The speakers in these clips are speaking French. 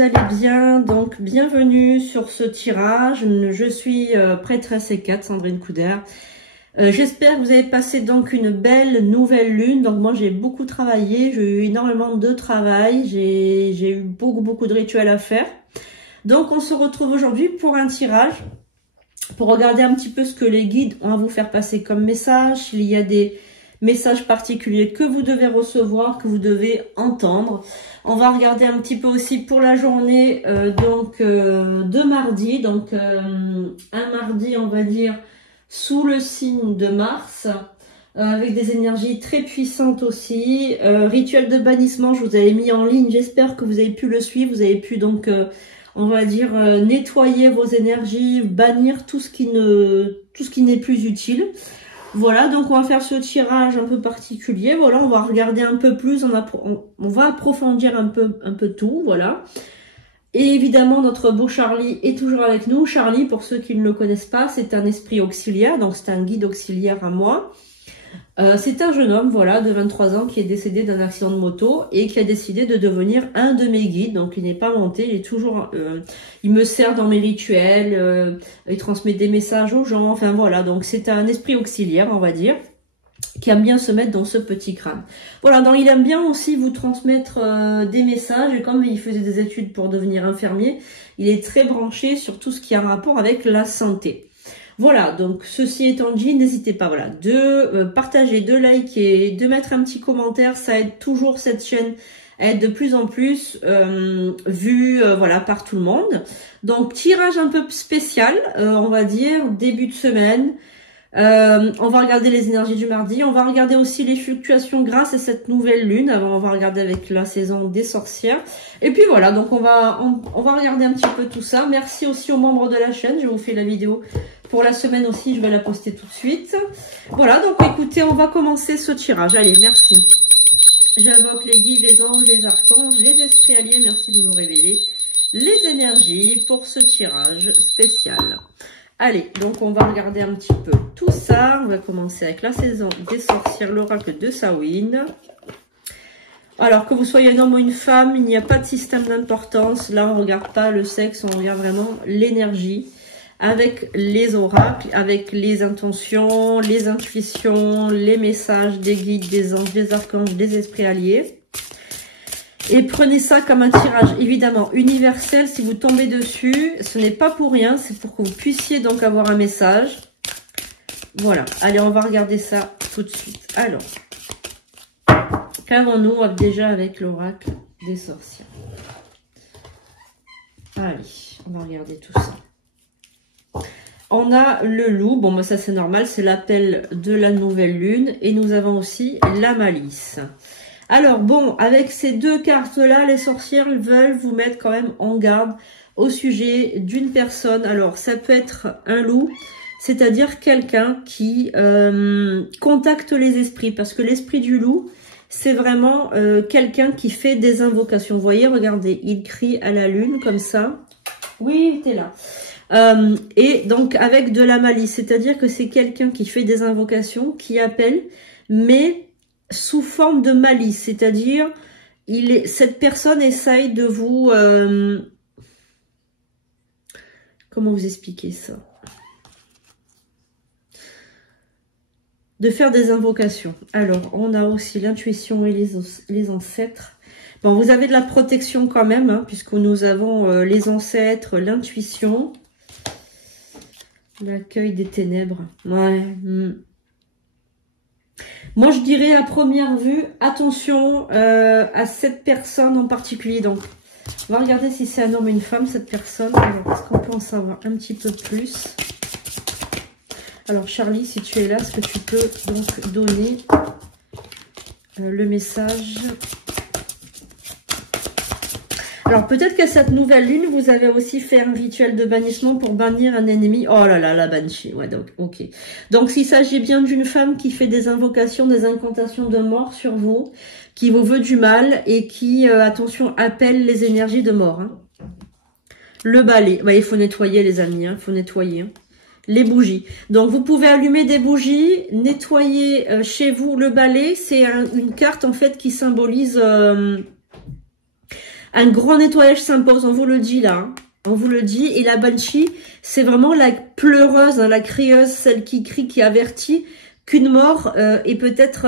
vous allez bien. Donc, bienvenue sur ce tirage. Je suis prêtresse et4, Sandrine Couder. J'espère que vous avez passé donc une belle nouvelle lune. Donc, moi, j'ai beaucoup travaillé. J'ai eu énormément de travail. J'ai eu beaucoup de rituels à faire. Donc, on se retrouve aujourd'hui pour un tirage. Pour regarder un petit peu ce que les guides ont à vous faire passer comme message. Il y a des messages particuliers que vous devez recevoir, que vous devez entendre. On va regarder un petit peu aussi pour la journée de mardi. Donc un mardi, on va dire, sous le signe de Mars, avec des énergies très puissantes aussi. Rituel de bannissement, je vous avais mis en ligne. J'espère que vous avez pu le suivre. Vous avez pu donc... on va dire nettoyer vos énergies, bannir tout ce qui n'est plus utile. Voilà, donc on va faire ce tirage un peu particulier. Voilà, on va regarder un peu plus, on va approfondir un peu tout, voilà. Et évidemment, notre beau Charlie est toujours avec nous. Charlie, pour ceux qui ne le connaissent pas, c'est un esprit auxiliaire, donc c'est un guide auxiliaire à moi. C'est un jeune homme, voilà, de 23 ans qui est décédé d'un accident de moto et qui a décidé de devenir un de mes guides. Donc, il n'est pas monté, il est toujours, il me sert dans mes rituels, il transmet des messages aux gens. Enfin, voilà, donc c'est un esprit auxiliaire, on va dire, qui aime bien se mettre dans ce petit crâne. Voilà, donc il aime bien aussi vous transmettre des messages. Et comme il faisait des études pour devenir infirmier, il est très branché sur tout ce qui a un rapport avec la santé. Voilà, donc ceci étant dit, n'hésitez pas voilà, de partager, de liker, de mettre un petit commentaire, ça aide toujours cette chaîne à être de plus en plus vue voilà, par tout le monde. Donc tirage un peu spécial, on va dire, début de semaine. On va regarder les énergies du mardi, on va regarder aussi les fluctuations grâce à cette nouvelle lune. Alors on va regarder avec la saison des sorcières. Et puis voilà, donc on va regarder un petit peu tout ça. Merci aussi aux membres de la chaîne, je vous fais la vidéo pour la semaine aussi, je vais la poster tout de suite. Voilà, donc écoutez, on va commencer ce tirage. Allez, merci. J'invoque les guides, les anges, les archanges, les esprits alliés, merci de nous révéler les énergies pour ce tirage spécial. Allez, donc on va regarder un petit peu tout ça. On va commencer avec la saison des sorcières, l'oracle de Samhain. Alors, que vous soyez un homme ou une femme, il n'y a pas de système d'importance. Là, on ne regarde pas le sexe, on regarde vraiment l'énergie. Avec les oracles, avec les intentions, les intuitions, les messages des guides, des anges, des archanges, des esprits alliés. Et prenez ça comme un tirage évidemment universel. Si vous tombez dessus, ce n'est pas pour rien, c'est pour que vous puissiez donc avoir un message. Voilà, allez, on va regarder ça tout de suite. Alors, qu'avons-nous déjà avec l'oracle des sorcières? Allez, on va regarder tout ça. On a le loup, bon bah ça c'est normal, c'est l'appel de la nouvelle lune. Et nous avons aussi la malice. Alors bon, avec ces deux cartes-là, les sorcières veulent vous mettre quand même en garde au sujet d'une personne. Alors ça peut être un loup, c'est-à-dire quelqu'un qui contacte les esprits. Parce que l'esprit du loup, c'est vraiment quelqu'un qui fait des invocations. Vous voyez, regardez, il crie à la lune comme ça. Oui, t'es là. Et donc avec de la malice, c'est-à-dire que c'est quelqu'un qui fait des invocations, qui appelle, mais sous forme de malice, c'est-à-dire cette personne essaye de vous... comment vous expliquer ça? De faire des invocations. Alors, on a aussi l'intuition et les ancêtres. Bon, vous avez de la protection quand même, hein, puisque nous avons les ancêtres, l'intuition... L'accueil des ténèbres. Ouais. Moi, je dirais à première vue, attention à cette personne en particulier. Donc, on va regarder si c'est un homme ou une femme, cette personne. Est-ce qu'on peut en savoir un petit peu plus? Alors, Charlie, si tu es là, est-ce que tu peux donc donner le message? Alors, peut-être qu'à cette nouvelle lune, vous avez aussi fait un rituel de bannissement pour bannir un ennemi. Oh là là, la banshee. Ouais, donc, ok. Donc, s'il s'agit bien d'une femme qui fait des invocations, des incantations de mort sur vous, qui vous veut du mal et qui, attention, appelle les énergies de mort. Hein. Le balai. Ouais, il faut nettoyer, les amis. Il faut nettoyer. Hein. Les bougies. Donc, vous pouvez allumer des bougies, nettoyer chez vous le balai. C'est une carte, en fait, qui symbolise... Un grand nettoyage s'impose, on vous le dit là. Hein. On vous le dit. Et la Banshee, c'est vraiment la pleureuse, hein, la crieuse, celle qui crie, qui avertit qu'une mort est peut-être,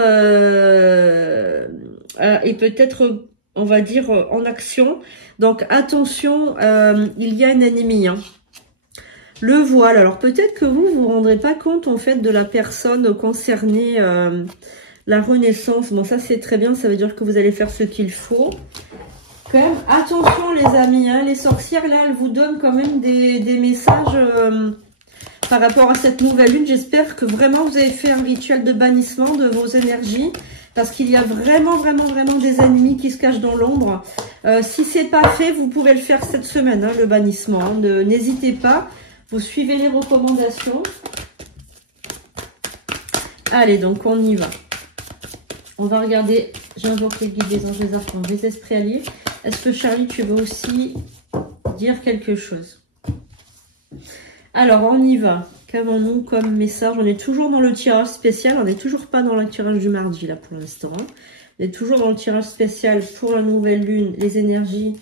on va dire, en action. Donc attention, il y a un ennemi. Hein. Le voile. Alors peut-être que vous vous rendrez pas compte en fait de la personne concernée. La renaissance. Bon, ça c'est très bien. Ça veut dire que vous allez faire ce qu'il faut. Quand même, attention les amis. Hein, les sorcières là, elles vous donnent quand même des messages par rapport à cette nouvelle lune. J'espère que vraiment vous avez fait un rituel de bannissement de vos énergies. Parce qu'il y a vraiment des ennemis qui se cachent dans l'ombre. Si c'est pas fait, vous pouvez le faire cette semaine, hein, le bannissement. Hein. N'hésitez pas. Vous suivez les recommandations. Allez, donc on y va. On va regarder. J'invoque les guides, les anges, les archanges, les esprits alliés. Est-ce que Charlie, tu veux aussi dire quelque chose? Alors, on y va. Qu'avons-nous comme message? On est toujours dans le tirage spécial. On n'est toujours pas dans le tirage du mardi, là, pour l'instant. Hein. On est toujours dans le tirage spécial pour la nouvelle lune, les énergies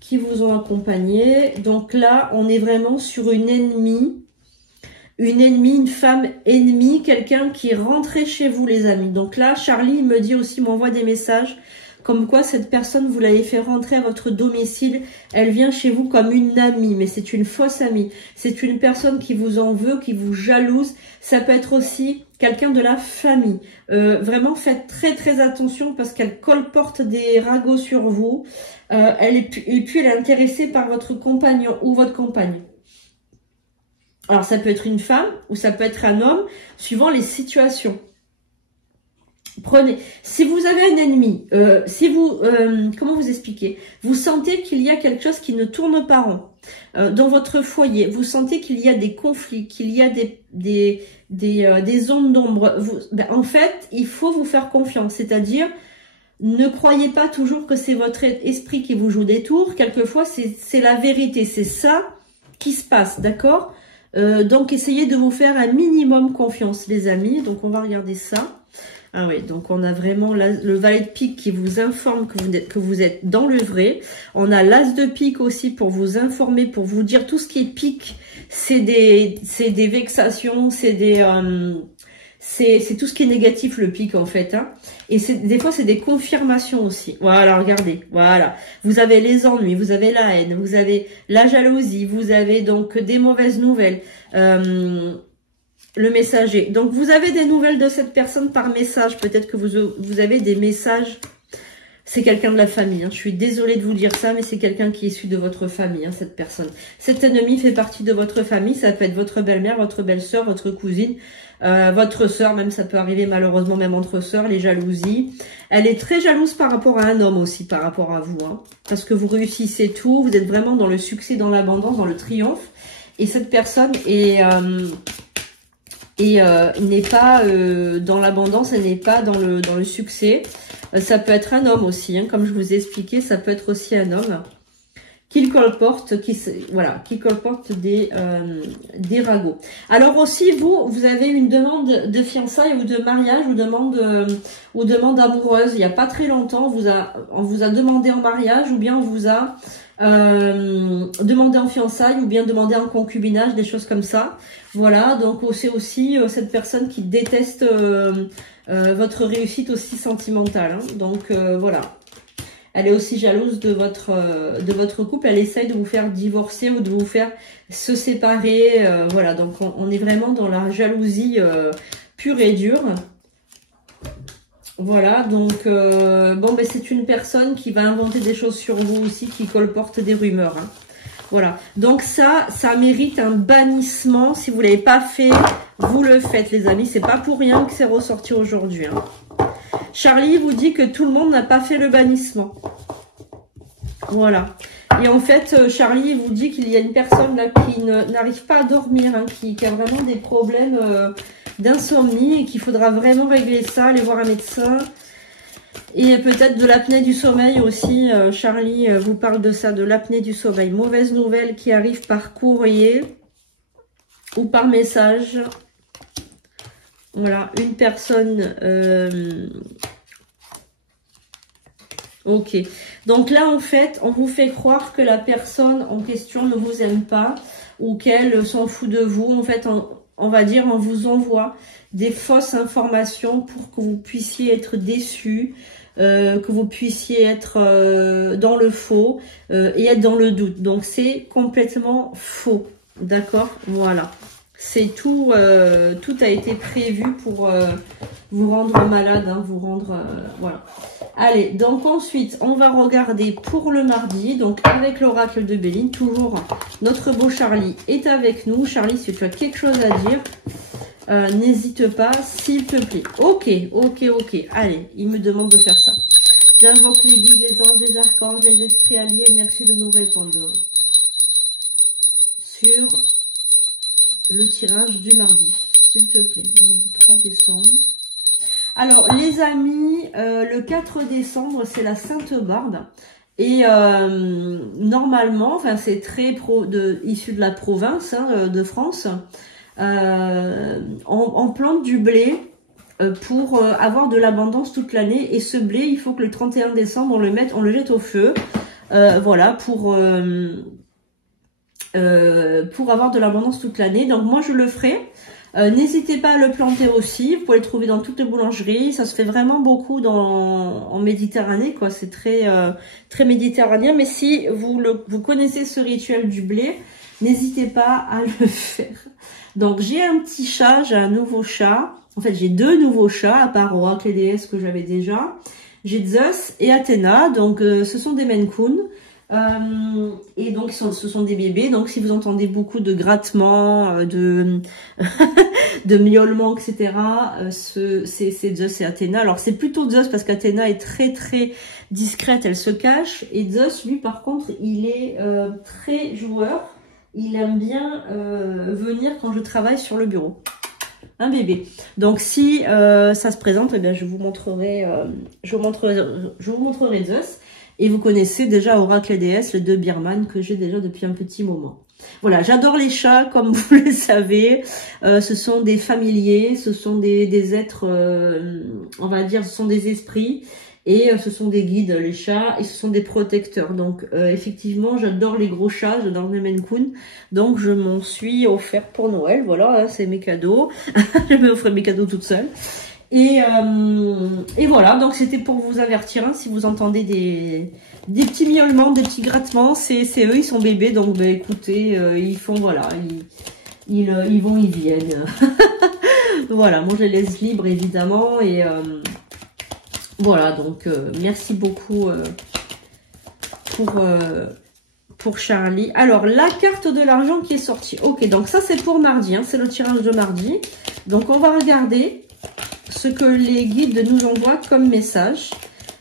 qui vous ont accompagné. Donc là, on est vraiment sur une ennemie, une femme ennemie, quelqu'un qui est rentré chez vous, les amis. Donc là, Charlie me dit aussi, m'envoie des messages comme quoi cette personne, vous l'avez fait rentrer à votre domicile. Elle vient chez vous comme une amie, mais c'est une fausse amie. C'est une personne qui vous en veut, qui vous jalouse. Ça peut être aussi quelqu'un de la famille. Vraiment, faites très attention parce qu'elle colporte des ragots sur vous. Et puis, elle est intéressée par votre compagnon ou votre compagne. Alors, ça peut être une femme ou ça peut être un homme, suivant les situations. Prenez, si vous avez un ennemi, comment vous expliquer? Vous sentez qu'il y a quelque chose qui ne tourne pas rond dans votre foyer. Vous sentez qu'il y a des conflits, qu'il y a des zones d'ombre. En fait, il faut vous faire confiance. C'est-à-dire, ne croyez pas toujours que c'est votre esprit qui vous joue des tours. Quelquefois, c'est la vérité. C'est ça qui se passe, d'accord? Donc, essayez de vous faire un minimum confiance, les amis. Donc, on va regarder ça. Ah oui, donc on a vraiment le valet de pique qui vous informe que vous êtes dans le vrai. On a l'as de pique aussi pour vous informer, pour vous dire tout ce qui est pique, c'est des vexations, c'est tout ce qui est négatif, le pique en fait. Hein. Et des fois c'est des confirmations aussi. Voilà, regardez, voilà. Vous avez les ennuis, vous avez la haine, vous avez la jalousie, vous avez donc des mauvaises nouvelles. Le messager. Donc, vous avez des nouvelles de cette personne par message. Peut-être que vous avez des messages. C'est quelqu'un de la famille. Hein. Je suis désolée de vous dire ça, mais c'est quelqu'un qui est issu de votre famille, hein, cette personne. Cet ennemi fait partie de votre famille. Ça peut être votre belle-mère, votre belle-sœur, votre cousine, votre sœur. Même, ça peut arriver malheureusement même entre sœurs, les jalousies. Elle est très jalouse par rapport à un homme aussi, par rapport à vous. Hein, parce que vous réussissez tout. Vous êtes vraiment dans le succès, dans l'abondance, dans le triomphe. Et cette personne est... n'est pas dans l'abondance, elle n'est pas dans le succès. Ça peut être un homme aussi, hein, comme je vous ai expliqué, ça peut être aussi un homme qui colporte, qui colporte des ragots. Alors aussi, vous avez une demande de fiançailles ou de mariage ou demande amoureuse. Il n'y a pas très longtemps, on vous a demandé en mariage ou bien on vous a demandé en fiançailles ou bien demandé en concubinage, des choses comme ça. Voilà, donc c'est aussi cette personne qui déteste votre réussite aussi sentimentale. Hein. Donc voilà, elle est aussi jalouse de votre couple. Elle essaye de vous faire divorcer ou de vous faire se séparer. Voilà, donc on est vraiment dans la jalousie pure et dure. Voilà, donc bon, ben c'est une personne qui va inventer des choses sur vous aussi, qui colporte des rumeurs. Hein. Voilà, donc ça mérite un bannissement. Si vous ne l'avez pas fait, vous le faites, les amis. C'est pas pour rien que c'est ressorti aujourd'hui. Hein. Charlie vous dit que tout le monde n'a pas fait le bannissement. Voilà. Et en fait, Charlie vous dit qu'il y a une personne là qui n'arrive pas à dormir, hein, qui a vraiment des problèmes d'insomnie et qu'il faudra vraiment régler ça, aller voir un médecin. Et peut-être de l'apnée du sommeil aussi. Charlie vous parle de ça, de l'apnée du sommeil. Mauvaise nouvelle qui arrive par courrier ou par message. Voilà, une personne... Ok. Donc là, en fait, on vous fait croire que la personne en question ne vous aime pas ou qu'elle s'en fout de vous. En fait, on va dire, on vous envoie des fausses informations pour que vous puissiez être déçus, que vous puissiez être dans le faux et être dans le doute. Donc, c'est complètement faux. D'accord? Voilà. C'est tout, tout a été prévu pour vous rendre malade, hein, vous rendre... voilà. Allez, donc ensuite, on va regarder pour le mardi, donc avec l'oracle de Béline, toujours notre beau Charlie est avec nous. Charlie, si tu as quelque chose à dire, n'hésite pas, s'il te plaît. Ok, ok, ok. Allez, il me demande de faire ça. J'invoque les guides, les anges, les archanges, les esprits alliés. Merci de nous répondre sur le tirage du mardi, s'il te plaît. Mardi 3 décembre. Alors, les amis, le 4 décembre, c'est la Sainte-Barbe. Et normalement, enfin, c'est très issu de la province hein, de France. On plante du blé pour avoir de l'abondance toute l'année. Et ce blé, il faut que le 31 décembre, on le jette au feu. Voilà, pour avoir de l'abondance toute l'année. Donc, moi, je le ferai. N'hésitez pas à le planter aussi, vous pouvez le trouver dans toutes les boulangeries, ça se fait vraiment beaucoup en Méditerranée, quoi. C'est très très méditerranéen, mais si vous connaissez ce rituel du blé, n'hésitez pas à le faire. Donc j'ai un petit chat, j'ai un nouveau chat, en fait j'ai deux nouveaux chats, à part Oracle et déesse que j'avais déjà. J'ai Zeus et Athéna, donc ce sont des Maine Coon. Et donc ce sont des bébés, donc si vous entendez beaucoup de grattements, de miaulements, etc., c'est Zeus et Athéna. Alors c'est plutôt Zeus parce qu'Athéna est très très discrète, elle se cache, et Zeus lui par contre il est très joueur, il aime bien venir quand je travaille sur le bureau. Un bébé. Donc si ça se présente, eh bien je vous montrerai Zeus. Et vous connaissez déjà Oracle et déesse, les deux Birman que j'ai déjà depuis un petit moment. Voilà, j'adore les chats, comme vous le savez. Ce sont des familiers, ce sont des êtres, on va dire, ce sont des esprits. Et ce sont des guides, les chats, et ce sont des protecteurs. Donc, effectivement, j'adore les gros chats, j'adore les Maine Coon. Donc, je m'en suis offert pour Noël. Voilà, c'est mes cadeaux. Je me offre mes cadeaux toute seule. Et voilà, donc c'était pour vous avertir, hein, si vous entendez des petits miaulements, des petits grattements, c'est eux, ils sont bébés, donc bah, écoutez, ils font, voilà, ils vont, ils viennent. Voilà, moi je les laisse libres évidemment, et voilà, donc merci beaucoup pour Charlie. Alors, la carte de l'argent qui est sortie. Ok, donc ça c'est pour mardi, hein, c'est le tirage de mardi. Donc on va regarder ce que les guides nous envoient comme message,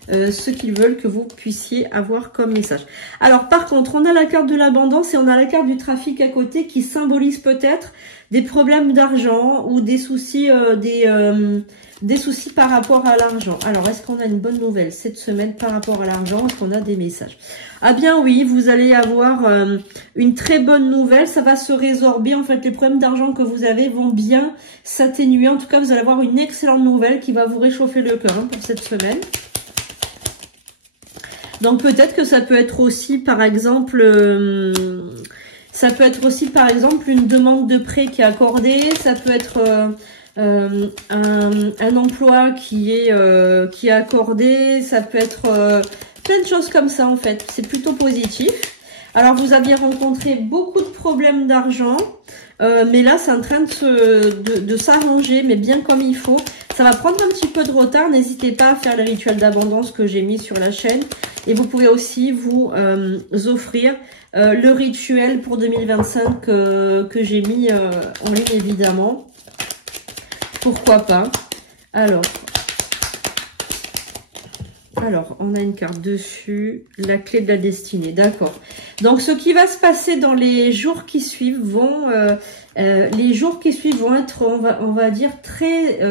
ce qu'ils veulent que vous puissiez avoir comme message. Alors par contre, on a la carte de l'abondance et on a la carte du trafic à côté qui symbolise peut-être des problèmes d'argent ou des soucis, des soucis par rapport à l'argent. Alors, est-ce qu'on a une bonne nouvelle cette semaine par rapport à l'argent? Est-ce qu'on a des messages? Ah bien oui, vous allez avoir une très bonne nouvelle. Ça va se résorber. En fait, les problèmes d'argent que vous avez vont bien s'atténuer. En tout cas, vous allez avoir une excellente nouvelle qui va vous réchauffer le cœur, hein, pour cette semaine. Donc, peut-être que ça peut être aussi, par exemple... une demande de prêt qui est accordée. Ça peut être un emploi qui est accordé. Ça peut être plein de choses comme ça en fait. C'est plutôt positif. Alors vous aviez rencontré beaucoup de problèmes d'argent. Mais là c'est en train de s'arranger, mais bien comme il faut. Ça va prendre un petit peu de retard. N'hésitez pas à faire le rituel d'abondance que j'ai mis sur la chaîne. Et vous pouvez aussi vous offrir le rituel pour 2025 que j'ai mis en ligne évidemment. Pourquoi pas. Alors, on a une carte dessus. La clé de la destinée. D'accord. Donc, ce qui va se passer dans les jours qui suivent vont être, on va dire, très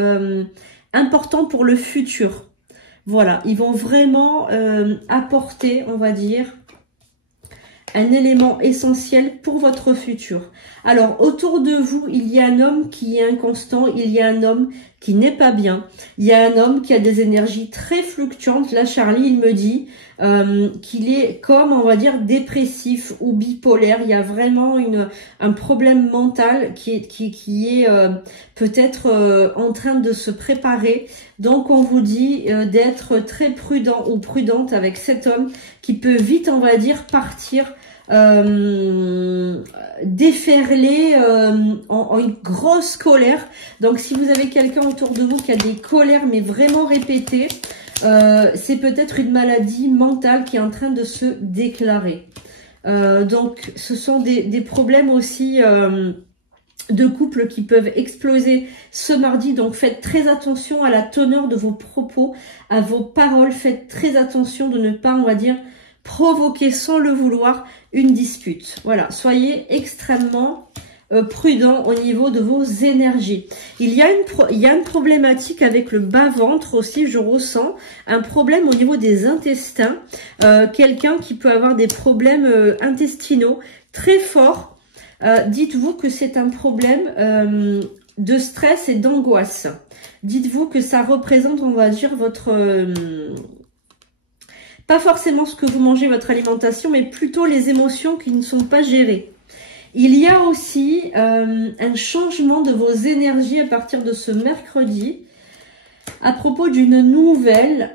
importants pour le futur. Voilà, ils vont vraiment apporter, on va dire, un élément essentiel pour votre futur. Alors, autour de vous, il y a un homme qui est inconstant, il y a un homme qui n'est pas bien. Il y a un homme qui a des énergies très fluctuantes. Là, Charlie, il me dit qu'il est comme, on va dire, dépressif ou bipolaire. Il y a vraiment un problème mental qui est peut-être en train de se préparer. Donc, on vous dit d'être très prudent ou prudente avec cet homme qui peut vite, on va dire, partir déferler en une grosse colère. Donc si vous avez quelqu'un autour de vous qui a des colères mais vraiment répétées, c'est peut-être une maladie mentale qui est en train de se déclarer. Donc ce sont des problèmes aussi de couple qui peuvent exploser ce mardi. Donc faites très attention à la teneur de vos propos, à vos paroles. Faites très attention de ne pas, on va dire, provoquer sans le vouloir une dispute. Voilà, soyez extrêmement prudent au niveau de vos énergies. Il y a une problématique avec le bas-ventre aussi, je ressens un problème au niveau des intestins. Quelqu'un qui peut avoir des problèmes intestinaux très forts. Dites-vous que c'est un problème de stress et d'angoisse. Dites-vous que ça représente, on va dire, votre... pas forcément ce que vous mangez, votre alimentation, mais plutôt les émotions qui ne sont pas gérées. Il y a aussi un changement de vos énergies à partir de ce mercredi à propos d'une nouvelle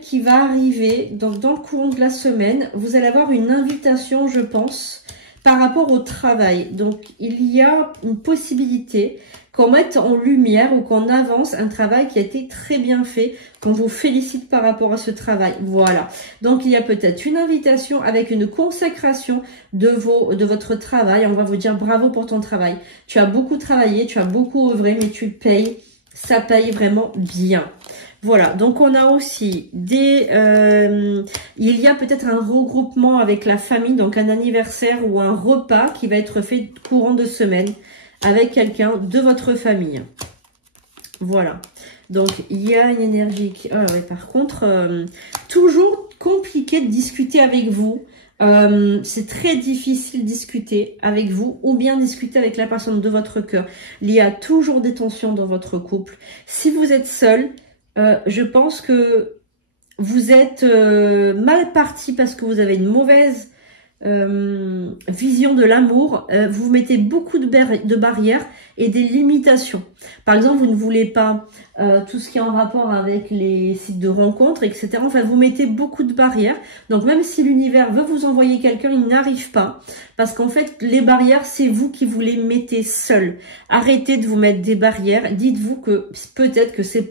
qui va arriver dans le courant de la semaine. Vous allez avoir une invitation, je pense, par rapport au travail. Donc, il y a une possibilité qu'on mette en lumière ou qu'on avance un travail qui a été très bien fait, qu'on vous félicite par rapport à ce travail. Voilà. Donc, il y a peut-être une invitation avec une consécration de votre travail. On va vous dire bravo pour ton travail. Tu as beaucoup travaillé, tu as beaucoup œuvré, mais tu payes. Ça paye vraiment bien. Voilà, donc on a aussi il y a peut-être un regroupement avec la famille, donc un anniversaire ou un repas qui va être fait courant de semaine avec quelqu'un de votre famille. Voilà, donc il y a une énergie qui... Ah ouais, par contre, toujours compliqué de discuter avec vous. C'est très difficile de discuter avec vous ou bien discuter avec la personne de votre cœur. Il y a toujours des tensions dans votre couple. Si vous êtes seul, je pense que vous êtes mal parti parce que vous avez une mauvaise vision de l'amour. Vous mettez beaucoup de barrières et des limitations. Par exemple, vous ne voulez pas tout ce qui est en rapport avec les sites de rencontres, etc. Enfin, vous mettez beaucoup de barrières. Donc, même si l'univers veut vous envoyer quelqu'un, il n'arrive pas. Parce qu'en fait, les barrières, c'est vous qui vous les mettez seul. Arrêtez de vous mettre des barrières. Dites-vous que peut-être que c'est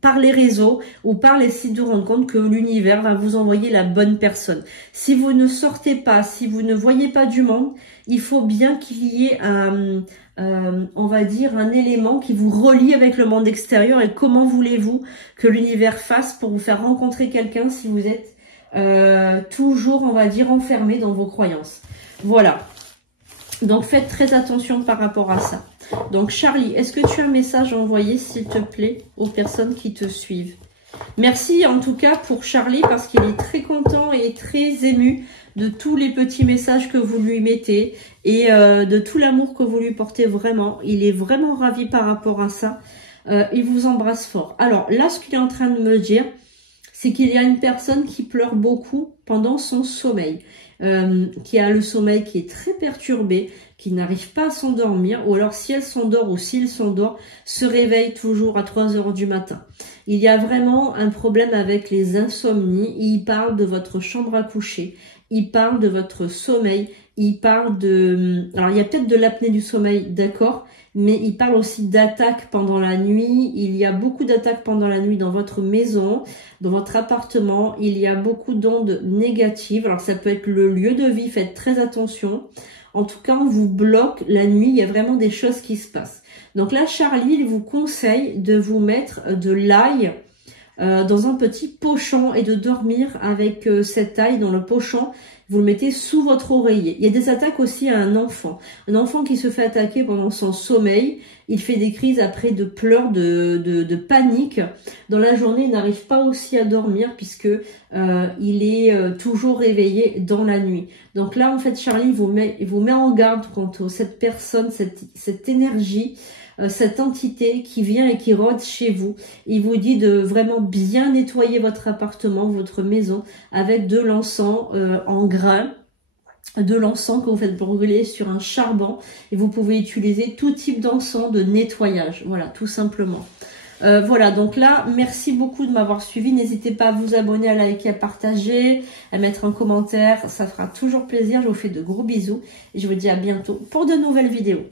par les réseaux ou par les sites de rencontres que l'univers va vous envoyer la bonne personne. Si vous ne sortez pas, si vous ne voyez pas du monde, il faut bien qu'il y ait on va dire, un élément qui vous relie avec le monde extérieur. Et comment voulez-vous que l'univers fasse pour vous faire rencontrer quelqu'un si vous êtes toujours, on va dire, enfermé dans vos croyances? Voilà. Donc, faites très attention par rapport à ça. Donc, Charlie, est-ce que tu as un message à envoyer, s'il te plaît, aux personnes qui te suivent? Merci en tout cas pour Charlie, parce qu'il est très content et très ému de tous les petits messages que vous lui mettez et de tout l'amour que vous lui portez vraiment. Il est vraiment ravi par rapport à ça. Il vous embrasse fort. Alors là, ce qu'il est en train de me dire, c'est qu'il y a une personne qui pleure beaucoup pendant son sommeil, qui a le sommeil qui est très perturbé, qui n'arrive pas à s'endormir, ou alors si elle s'endort ou s'il s'endort, se réveille toujours à 3 heures du matin. Il y a vraiment un problème avec les insomnies. Il parle de votre chambre à coucher, il parle de votre sommeil, il parle de... Alors il y a peut-être de l'apnée du sommeil, d'accord, mais il parle aussi d'attaques pendant la nuit. Il y a beaucoup d'attaques pendant la nuit dans votre maison, dans votre appartement. Il y a beaucoup d'ondes négatives. Alors ça peut être le lieu de vie, faites très attention. En tout cas, on vous bloque la nuit, il y a vraiment des choses qui se passent. Donc là, Charlie, il vous conseille de vous mettre de l'ail dans un petit pochon et de dormir avec cet ail dans le pochon. vous le mettez sous votre oreiller. Il y a des attaques aussi à un enfant. Un enfant qui se fait attaquer pendant son sommeil, il fait des crises après de pleurs, de panique. Dans la journée, il n'arrive pas aussi à dormir puisque il est toujours réveillé dans la nuit. Donc là, en fait, Charlie vous met en garde contre cette personne, cette énergie, cette entité qui vient et qui rôde chez vous. Il vous dit de vraiment bien nettoyer votre appartement, votre maison avec de l'encens en grains, de l'encens que vous faites brûler sur un charbon, et vous pouvez utiliser tout type d'encens de nettoyage, voilà, tout simplement. Voilà, donc là, merci beaucoup de m'avoir suivi. N'hésitez pas à vous abonner, à liker, à partager, à mettre un commentaire, ça fera toujours plaisir. Je vous fais de gros bisous et je vous dis à bientôt pour de nouvelles vidéos.